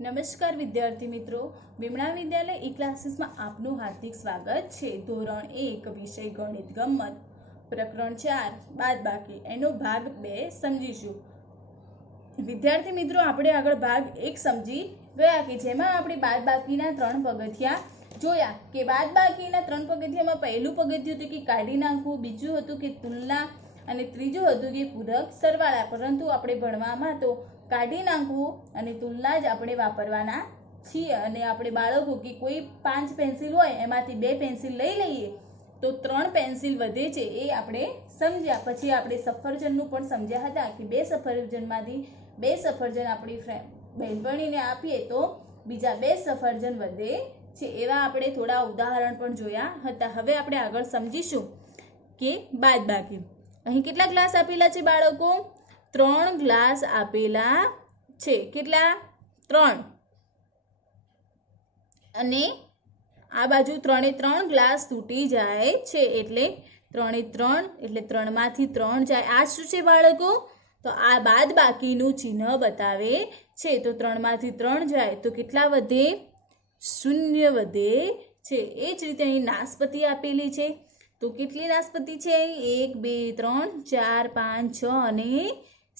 નમસ્કાર વિદ્યાર્થી મિત્રો, વિમણા વિદ્યાલય ઈ ક્લાસીસમાં આપનું હાર્દિક સ્વાગત છે। ધોરણ 1 વિષય ગણિત ગમ્મત પ્રકરણ 4 બાદબાકી એનો ભાગ 2 સમજીશું। વિદ્યાર્થી મિત્રો, આપણે આગળ ભાગ 1 સમજી ગયા કે જેમાં આપણે બાદબાકીના 3 પગથિયા જોયા કે બાદબાકીના 3 પગથિયામાં પહેલું પગથિયું હતું કે કાઢી નાખવું, બીજું હતું કે તુલના અને ત્રીજું હતું કે પૂરક સરવાળા। પરંતુ આપણે ભણવામાં તો કાઢી નાખવું અને તુલના જ આપણે વાપરવાના છીએ। અને આપણે બાળકો કે કોઈ 5 પેન્સિલ હોય એમાંથી 2 પેન્સિલ લઈ લઈએ તો 3 પેન્સિલ વધે છે એ આપણે સમજ્યા। પછી આપણે સફરજનનું પણ સમજ્યા હતા કે 2 સફરજનમાંથી 2 સફરજન આપણી બહેનપણીને આપીએ તો બીજા 2 સફરજન વધે છે। એવા આપણે થોડા ઉદાહરણ પણ જોયા હતા। હવે આપણે આગળ સમજીશું કે બાદબાકી। અહીં કેટલા ગ્લાસ આપેલા છે બાળકો? 3 ગ્લાસ આપેલા છે। કેટલા? 3। અને આ બાજુ 3 એ 3 ગ્લાસ તૂટી જાય છે એટલે 3 એ 3 એટલે 3 માંથી 3 જાય। આ શું છે બાળકો? તો આ બાદબાકીનું ચિહ્ન બતાવે છે। તો 3 માંથી 3 જાય તો કેટલા વધે? 0 વધે છે। એ જ રીતે અહીં નાશપતિ આપેલી છે તો કેટલી નાશપતિ છે? 1 2 3 4 5 6 અને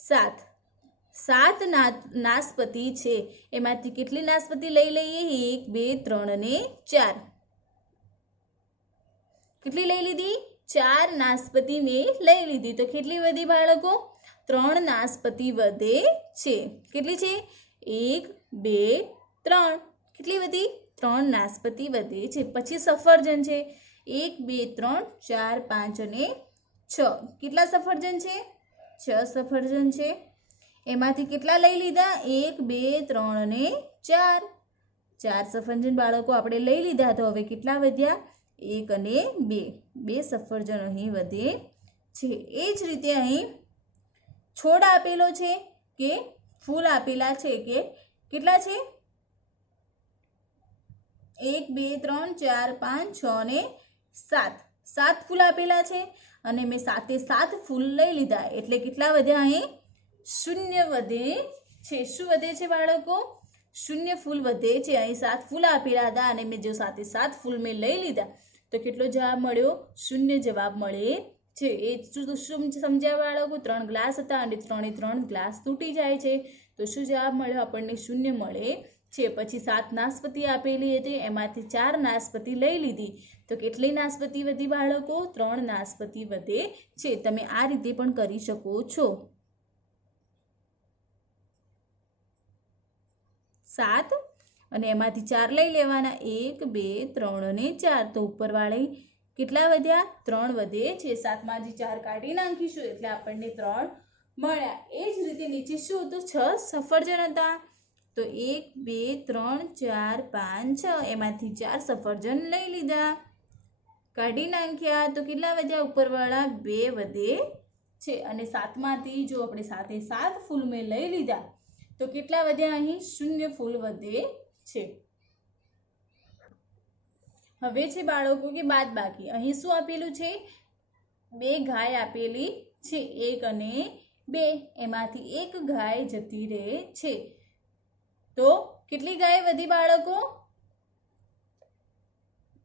7। 7 નાશપતિ છે। એમાંથી કેટલી નાશપતિ લઈ લઈએ? 1 2 3 અને 4। કેટલી લઈ લીધી? 4 નાશપતિ મેં લઈ લીધી તો કેટલી વધી બાળકો? 3 નાશપતિ વધે છે। કેટલી છે? 1 2 3। કેટલી વધી? 3 નાશપતિ વધે છે। પછી સફરજન છે 1 2 3 4 5 અને 6। કેટલા સફરજન છે? 6 સફરજન છે। એમાંથી કેટલા લઈ લીધા? 1 2 3 અને 4। 4 સફરજન બાળકો આપણે લઈ લીધા તો હવે કેટલા વધ્યા? 1 અને 2। 2 સફરજન અહીં વધે છે। એ જ રીતે અહીં છોડ આપેલો છે કે ફૂલ આપેલા છે કે કેટલા છે? 1 2 3 4 5 6 અને 7। 7 ફૂલ આપેલા છે અને મેં 7 ફૂલ લઈ લીધા એટલે કેટલા વધ્યા? અહીં 0 વધે છે। શું વધે છે બાળકો? 0 ફૂલ વધે છે। અહીં 7 ફૂલ આપેલા હતા અને મેં જો 7 ફૂલ મેં લઈ લીધા તો કેટલો જવાબ મળ્યો? 0 જવાબ મળે છે। એ શું સમજ્યા બાળકો? 3 ગ્લાસ હતા અને 3 એ 3 ગ્લાસ તૂટી જાય છે તો શું જવાબ મળ્યો? આપણને 0 મળે છે। પછી 7 નાશપતિ આપેલી હતી એમાંથી 4 નાશપતિ લઈ લીધી તો કેટલી નાશપતિ વધી બાળકો? 3 નાશપતિ વધે છે। તમે આ રીતે પણ કરી શકો છો। 7 અને એમાંથી 4 લઈ લેવાના 1 2 3 અને 4 તો ઉપરવાળી કેટલા વધ્યા? 3 વધે છે। 7 માંથી 4 કાઢી નાખીશું એટલે આપણને 3 મળ્યા। એ જ રીતે નીચે શું હતું? 6 સફરજન હતા તો 1 2 3 4 5 6 એમાંથી 4 સફરજન લઈ લીધા, કાઢી નાખ્યા તો કેટલા વધ્યા? ઉપરવાળા 2 વધે છે। અને 7 માંથી જો આપણે 7 ફૂલ મેં લઈ લીધા તો કેટલા વધ્યા? અહીં 0 ફૂલ વધે છે। હવે છે બાળકો કે બાદબાકી। અહીં શું આપેલું છે? 2 ગાય આપેલી છે 1 અને 2। એમાંથી 1 ગાય જતી રહે છે તો કેટલી ગાય વધી બાળકો?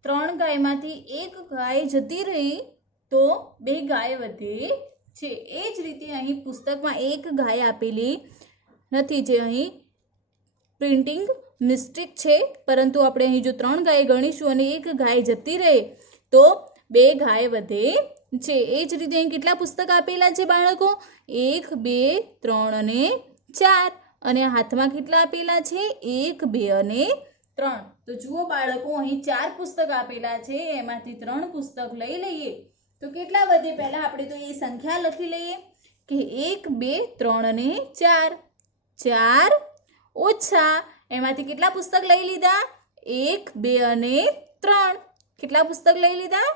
3 ગાયમાંથી 1 ગાય જતી રહી તો 2 ગાય વધે છે। એ જ રીતે અહીં પુસ્તકમાં 1 ગાય આપેલી નથી, જે અહીં પ્રિન્ટિંગ મિસ્ટેક છે, પરંતુ આપણે અહીં જો 3 ગાય ગણીશું અને 1 ગાય જતી રહે તો 2 ગાય વધે છે। એ જ રીતે અહીં કેટલા પુસ્તક આપેલા છે બાળકો? 1 2 3 અને 4 અને હાથમાં કેટલા આપેલા છે? 1 2 અને 3। તો જુઓ બાળકો, અહીં 4 પુસ્તક આપેલા છે એમાંથી 3 પુસ્તક લઈ લઈએ તો કેટલા વધે? પહેલા આપણે તો એ સંખ્યા લખી લઈએ કે 1 2 3 અને 4। 4 ઓછા એમાંથી કેટલા પુસ્તક લઈ લીધા? 1 2 અને 3। કેટલા પુસ્તક લઈ લીધા?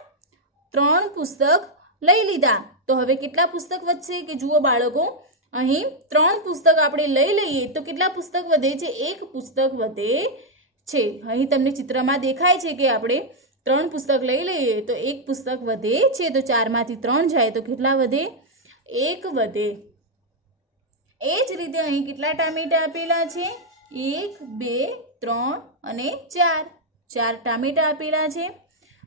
3 પુસ્તક લઈ લીધા તો હવે કેટલા પુસ્તક વધશે? કે જુઓ બાળકો, અહીં 3 પુસ્તક આપણે લઈ લઈએ તો કેટલા પુસ્તક વધે છે? 1 પુસ્તક વધે છે। અહીં તમને ચિત્રમાં દેખાય છે કે આપણે 3 પુસ્તક લઈ લઈએ તો 1 પુસ્તક વધે છે। તો 4 માંથી 3 જાય તો કેટલા વધે? 1 વધે। એ જ રીતે અહીં કેટલા ટામેટા આપેલા છે? 1 2 3 અને 4 4 ટામેટા આપેલા છે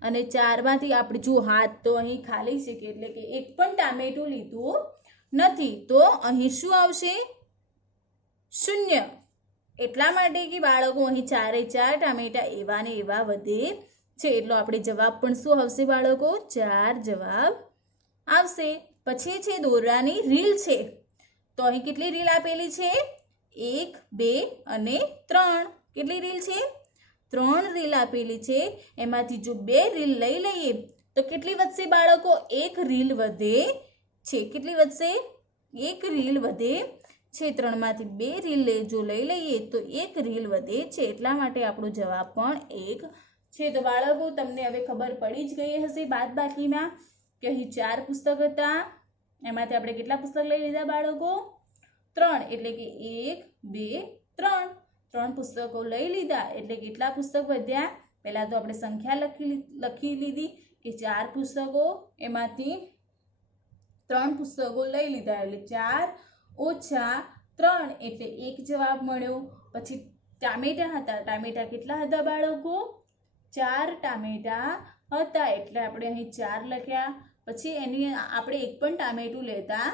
અને 4માંથી આપણે જો હાથ તો અહીં ખાલી છે કે એટલે કે એક પણ ટામેટું લીધું નથી તો અહીં શું આવશે 0 એટલા માટે કે બાળકો અહીં 4 એ 4 ટામેટા એવા ને એવા વધે છે એટલો આપણે જવાબ પણ શું આવશે બાળકો 4 જવાબ આવશે। પછી છે દોરડાની રીલ છે તો અહીં કેટલી રીલ આપેલી છે 1 2 અને 3 કેટલી રીલ છે 3 રીલ આપેલી છે એમાંથી જો 2 રીલ લઈ લઈએ તો કેટલી વધશે બાળકો 1 રીલ વધે છે કેટલી વધશે 1 રીલ વધે છે 3માંથી 2 રીલ જો લઈ લઈએ તો 1 રીલ વધે છે એટલા માટે આપણો જવાબ પણ 1 છે। તો બાળકો તમને હવે ખબર પડી જ ગઈ હશે બાદબાકીમાં કે અહીં 4 પુસ્તક હતા એમાંથી આપણે કેટલા પુસ્તક લઈ લીધા બાળકો 3 એટલે કે 1 2 3 3 પુસ્તકો લઈ લીધા એટલે કેટલા પુસ્તક વધ્યા પહેલા તો આપણે સંખ્યા લખી લીધી કે 4 પુસ્તકો એમાંથી 3 પુસ્તકો લઈ લીધા એટલે 4 ઓછા 3 એટલે 1 જવાબ મળ્યો। પછી ટામેટા હતા ટામેટા કેટલા હતા બાળકો 4 ટામેટા હતા એટલે આપણે અહીં 4 લખ્યા પછી એની આપણે એક પણ ટામેટું લેતા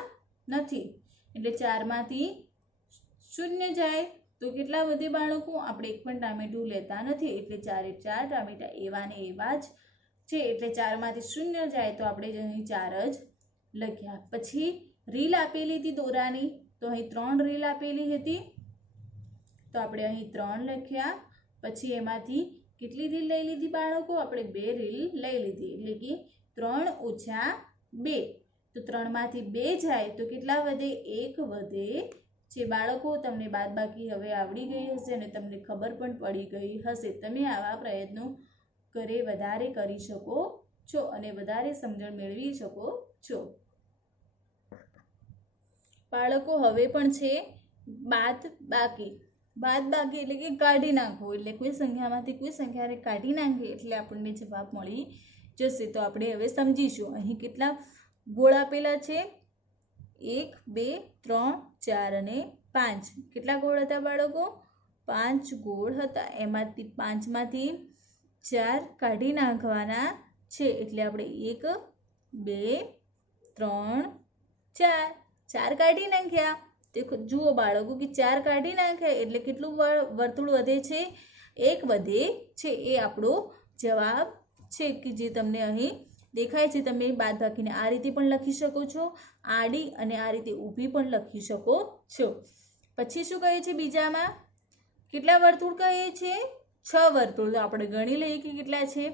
નથી એટલે 4માંથી 0 જાય તો કેટલા વધે બાળકો આપણે એક પણ ટામેટું લેતા નથી એટલે 4 એ 4 ટામેટા એવા ને એવા જ છે એટલે 4માંથી 0 જાય તો આપણે અહીં 4 જ લખ્યા। પછી રીલ આપેલી હતી દોરાની તો અહીં 3 રીલ આપેલી હતી તો આપણે અહીં 3 લખ્યા। પછી એમાંથી કેટલી રીલ લઈ લીધી બાળકો આપણે 2 રીલ લઈ લીધી એટલે કે 3 ઓછા 2 તો 3માંથી 2 જાય તો કેટલા વધે 1 વધે છે બાળકો તમને બાદબાકી હવે આવડી ગઈ હશે અને તમને ખબર પણ પડી ગઈ હશે તમે આવા પ્રયત્નો ઘરે વધારે કરી શકો છો અને વધારે સમજણ મેળવી શકો છો। બાળકો હવે પણ છે બાદબાકી એટલે કે કાઢી નાખવું એટલે કોઈ સંખ્યામાંથી કોઈ સંખ્યાને કાઢી નાખીએ એટલે આપણને જવાબ મળી જશે। તો આપણે હવે સમજીશું અહીં કેટલા ગોળ આપેલા છે 1 2 3 4 અને 5 કેટલા ગોળ હતા બાળકો 5 ગોળ હતા એમાંથી 5માંથી 4 કાઢી નાખવાના છે એટલે આપણે 1 2 3 4 4 કાઢી નાખ્યા તો જુઓ બાળકો કે 4 કાઢી નાખ્યા એટલે કેટલું વર્તુળ વધે છે 1 વધે છે એ આપણો જવાબ છે કે જે તમને અહીં દેખાય છે। તમે બાદબાકીને આ રીતે પણ લખી શકો છો આડી અને આ રીતે ઊભી પણ લખી શકો છો। પછી શું કહે છે બીજામાં કેટલા વર્તુળ કહે છે 6 વર્તુળ તો આપણે ગણી લઈએ કે કેટલા છે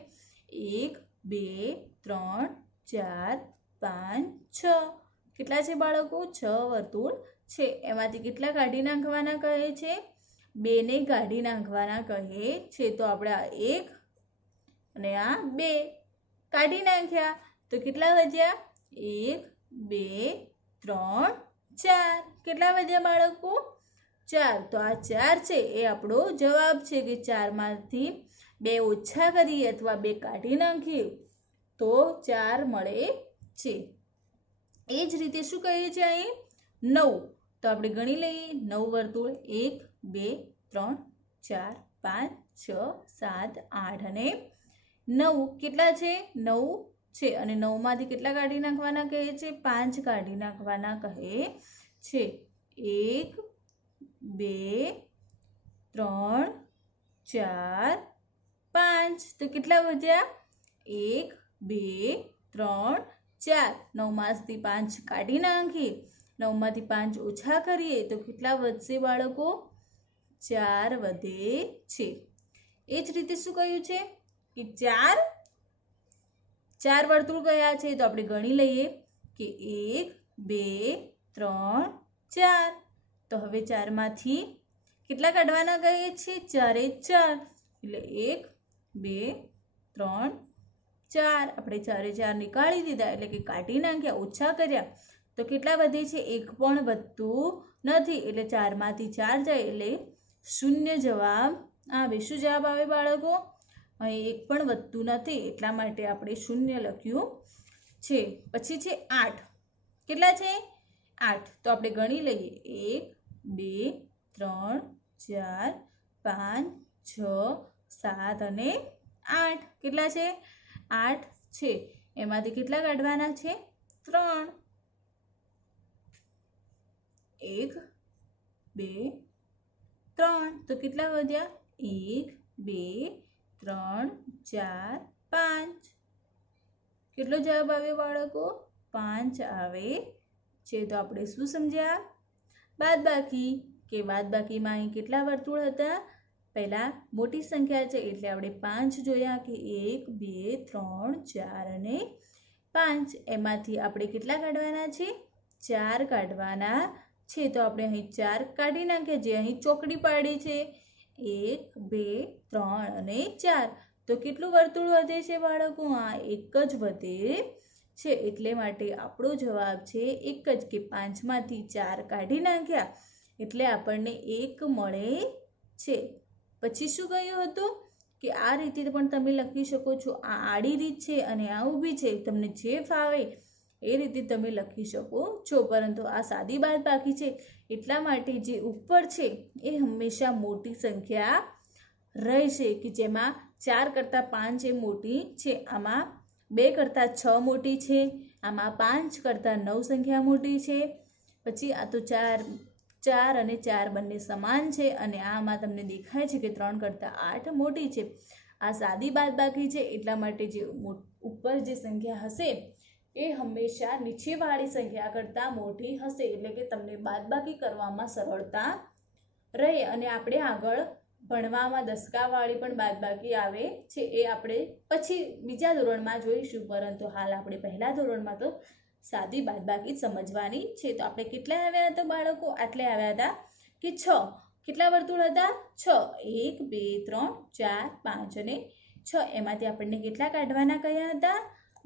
1 2 3 4 5 6 કેટલા છે બાળકો 6 વર્તુળ છે એમાંથી કેટલા કાઢી નાખવાના કહે છે 2 ને કાઢી નાખવાના કહે છે તો આપણે આ 1 અને આ 2 કાઢી નાખ્યા તો કેટલા વધ્યા 1 2 3 4 કેટલા વધ્યા બાળકો 4 તો આ 4 છે એ આપણો જવાબ છે કે 4માંથી 2 ઓછા કરીએ અથવા 2 કાઢી નાખીએ તો 4 મળે છે। એ જ રીતે શું કહીએ છીએ અહીં 9 તો આપણે ગણી લઈએ 9 વર્તુળ 1 2 3 4 5 6 7 8 અને 9 કેટલા છે 9 છે અને 9માંથી કેટલા કાઢી નાખવાના કહે છે 5 કાઢી નાખવાના કહે છે 1 2 3 4 5 તો કેટલા વધ્યા 1 2 3 4 9માંથી 5 કાઢી નાખીએ 9માંથી 5 ઓછા કરીએ તો કેટલા વધશે બાળકો 4 વધે છે। એ જ રીતે શું કહ્યું છે કે 4 વર્તુળ કયા છે તો આપણે ગણી લઈએ કે 1 2 3 4 તો હવે 4માંથી કેટલા કાઢવાના કહે છે 4 એ 4 એટલે 1 2 3 4 આપણે 4 એ 4 નીકાળી દીધા એટલે કે કાઢી નાખ્યા ઓછા કર્યા તો કેટલા વધે છે 1 પણ વધતું નથી એટલે 4માંથી 4 જાય એટલે 0 જવાબ આવે। શું જવાબ આવે બાળકો અહીં 1 પણ વધતું નથી એટલા માટે આપણે 0 લખ્યું છે। પછી છે 8 કેટલા છે 8 તો આપણે ગણી લઈએ 1 2 3 4 5 6 7 અને 8 કેટલા છે 8 છે એમાંથી કેટલા કાઢવાના છે 3 1 2 3 તો કેટલા વધ્યા 1 2 3 4 5 કેટલો જવાબ આવ્યો બાળકો 5 આવે છે તો આપણે શું સમજ્યા બાદબાકી કે બાદબાકીમાં અહીં કેટલા વર્તુળ હતા પહેલા મોટી સંખ્યા છે એટલે આપણે 5 જોયા કે 1 2 3 4 અને 5 એમાંથી આપણે કેટલા કાઢવાના છે 4 કાઢવાના છે તો આપણે અહીં 4 કાઢી નાખીએ જે અહીં ચોકડી પાડી છે 1 2 3 અને 4 તો કેટલું વર્તુળ વધે છે બાળકો આ એક જ વધે છે એટલે માટે આપણો જવાબ છે એક જ કે 5માંથી 4 કાઢી નાખ્યા એટલે આપણને 1 મળે છે પછી શું કહ્યું હતું કે આ રીતે પણ તમે લખી શકો છો આ આડી રીત છે અને આ ઊભી છે તમને જે ફાવે એ રીતે તમે લખી શકો છો પરંતુ આ સાદી બાદબાકી છે એટલા માટે જે ઉપર છે એ હંમેશા મોટી સંખ્યા રહેશે કે જેમાં 4 કરતાં 5 એ મોટી છે આમાં 2 કરતાં 6 મોટી છે આમાં 5 કરતાં 9 સંખ્યા મોટી છે પછી આ તો 4 અને 4 બંને સમાન છે અને આમાં તમને દેખાય છે કે 3 કરતાં 8 મોટી છે આ સાદી બાદબાકી છે એટલા માટે જે ઉપર જે સંખ્યા હશે એ હંમેશા નીચેવાળી સંખ્યા કરતાં મોટી હશે એટલે કે તમને બાદબાકી કરવામાં સરળતા રહે અને આપણે આગળ ભણવામાં દસકાવાળી પણ બાદબાકી આવે છે એ આપણે પછી બીજા ધોરણમાં જોઈશું પરંતુ હાલ આપણે પહેલા ધોરણમાં તો સાદી બાદબાકી સમજવાની છે તો આપણે કેટલા આવ્યા હતા બાળકો આટલે આવ્યા હતા કે 6 કેટલા વર્તુળ હતા 6 1 2 3 4 5 અને 6 એમાંથી આપણને કેટલા કાઢવાના કયા હતા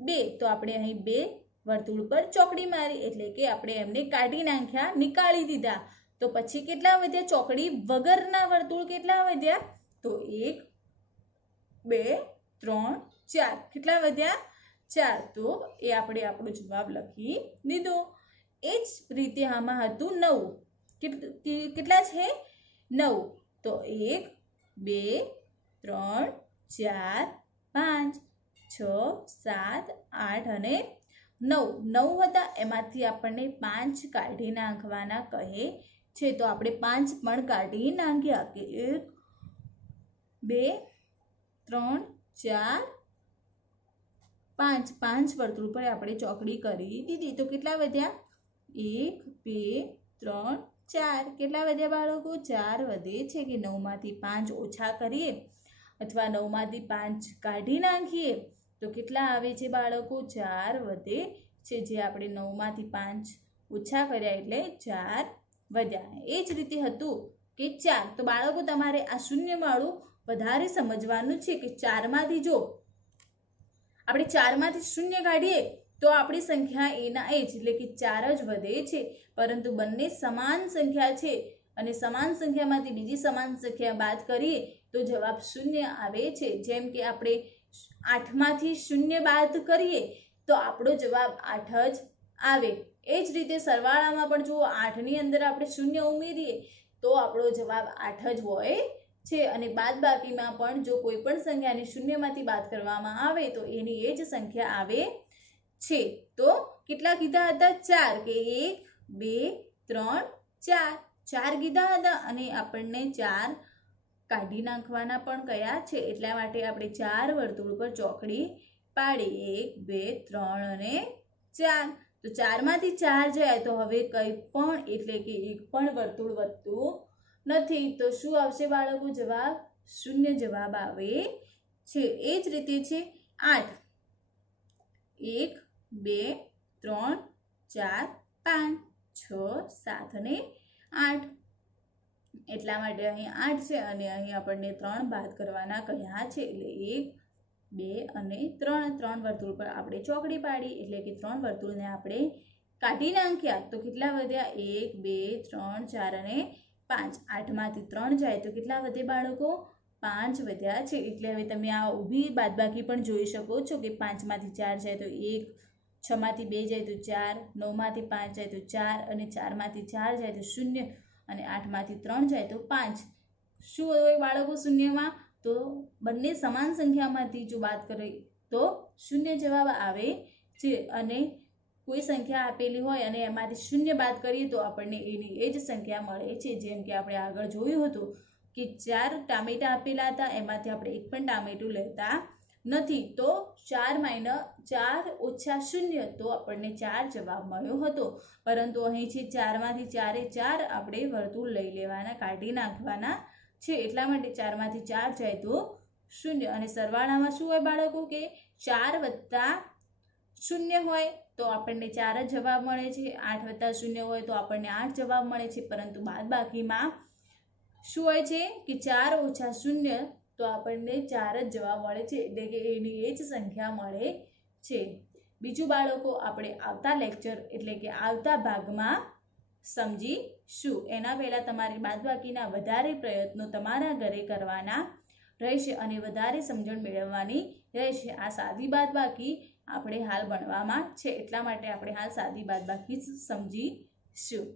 2 તો આપણે અહીં 2 વર્તુળ પર ચોકડી મારી એટલે કે આપણે એમને કાઢી નાખ્યા નીકાળી દીધા તો પછી કેટલા વધ્યા ચોકડી વગરના વર્તુળ કેટલા વધ્યા તો 1 2 3 4 કેટલા વધ્યા 4 તો એ આપણે આપણો જવાબ લખી દીધો એ જ રીતે આમાં હતું 9 કેટલા છે 9 તો 1 2 3 4 5 6 7 8 અને 9 હતા એમાંથી આપણને 5 કાઢી નાખવાના કહે છે તો આપણે 5 પણ કાઢી નાખ્યા કે 1 2 3 4 5 વર્તુળ પર આપણે ચોકડી કરી દીધી તો કેટલા વધ્યા 1 2 3 4 કેટલા વધ્યા બાળકો 4 વધે છે કે 9માંથી 5 ઓછા કરીએ અથવા 9માંથી 5 કાઢી નાખીએ તો કેટલા આવે છે બાળકો 4 વધે છે જે આપણે 9માંથી 5 ઓછા કર્યા એટલે 4 વધ્યા એ જ રીતે હતું કે 4 તો બાળકો તમારે આ શૂન્યવાળું વધારે સમજવાનું છે કે 4માંથી જો આપણે 4માંથી શૂન્ય કાઢીએ તો આપણી સંખ્યા એના એ જ એટલે કે 4 જ વધે છે પરંતુ બંને સમાન સંખ્યા છે અને સમાન સંખ્યામાંથી બીજી સમાન સંખ્યા બાદ કરીએ તો જવાબ શૂન્ય આવે છે જેમ કે આપણે 8માંથી શૂન્ય બાદ કરીએ તો આપણો જવાબ 8 જ આવે એ જ રીતે સરવાળામાં પણ જો 8ની અંદર આપણે શૂન્ય ઉમેરીએ તો આપણો જવાબ 8 જ હોય છે અને બાદબાકીમાં પણ જો કોઈ પણ સંખ્યાને શૂન્યમાંથી બાદ કરવામાં આવે તો એની એ જ સંખ્યા આવે છે તો કેટલા કીધા હતા 4 કે 1 2 3 4 કીધા હતા અને આપણને 4 કાઢી નાખવાના પણ કયા છે એટલા માટે આપણે 4 વર્તુળ પર ચોકડી પાડી 1 2 3 અને 4 તો 4માંથી 4 જાય તો હવે કંઈ પણ એટલે કે એક પણ વર્તુળ વધતું નથી તો શું આવશે બાળકો જવાબ શૂન્ય જવાબ આવે છે એ જ રીતે છે 8 1 2 3 4 5 6 7 અને 8 એટલા માટે અહીં 8 છે અને અહીં આપણને 3 બાદ કરવાના કહ્યા છે એટલે 1 2 અને 3 વર્તુળ પર આપણે ચોકડી પાડી એટલે કે 3 વર્તુળને આપણે કાઢી નાખ્યા તો કેટલા વધ્યા 1 2 3 4 અને 5 8માંથી 3 જાય તો કેટલા વધે બાળકો 5 વધ્યા છે એટલે હવે તમે આ ઊભી બાદબાકી પણ જોઈ શકો છો કે 5માંથી 4 જાય તો 1 6માંથી 2 જાય તો 4 9માંથી 5 જાય તો 4 અને 4માંથી 4 જાય તો 0 અને 8માંથી 3 જાય તો 5 શું હોય બાળકો શૂન્યમાં? તો બંને સમાન સંખ્યામાંથી જો બાદ કરીએ તો શૂન્ય જવાબ આવે છે, અને કોઈ સંખ્યા આપેલી હોય અને એમાંથી શૂન્ય બાદ કરીએ તો આપણને એની એ જ સંખ્યા મળે છે. જેમ કે આપણે આગળ જોયું હતું કે 4 ટામેટા આપેલા હતા, એમાંથી આપણે એક પણ ટામેટું લેતા નથી, તો 4 ઓછા 0 તો આપણને 4 જવાબ મળ્યો હતો. પરંતુ અહીં છે 4 માંથી 4 એ 4 આપણે વર્તુળ લઈ લેવાના, કાઢી નાખવાના છે, એટલા માટે 4 માંથી 4 જાય તો 0. અને સરવાળામાં શું હોય બાળકો કે 4 વત્તા 0 હોય તો આપણને 4 જ જવાબ મળે છે, 8 વત્તા 0 હોય તો આપણને 8 જવાબ મળે છે. પરંતુ બાદબાકીમાં શું હોય છે કે 4 ઓછા 0 તો આપણને 4 જ જવાબ મળે છે, એટલે કે એની એ જ સંખ્યા મળે છે. બીજું બાળકો આપણે આવતા લેક્ચર એટલે કે આવતા ભાગમાં સમજીશું. એના પહેલા તમારે બાદબાકીના વધારે પ્રયત્નો તમારા ઘરે કરવાના રહેશે અને વધારે સમજણ મેળવવાની રહેશે. આ સાદી બાદબાકી આપણે હાલ ભણવામાં છે, એટલા માટે આપણે હાલ સાદી બાદબાકી સમજીશું.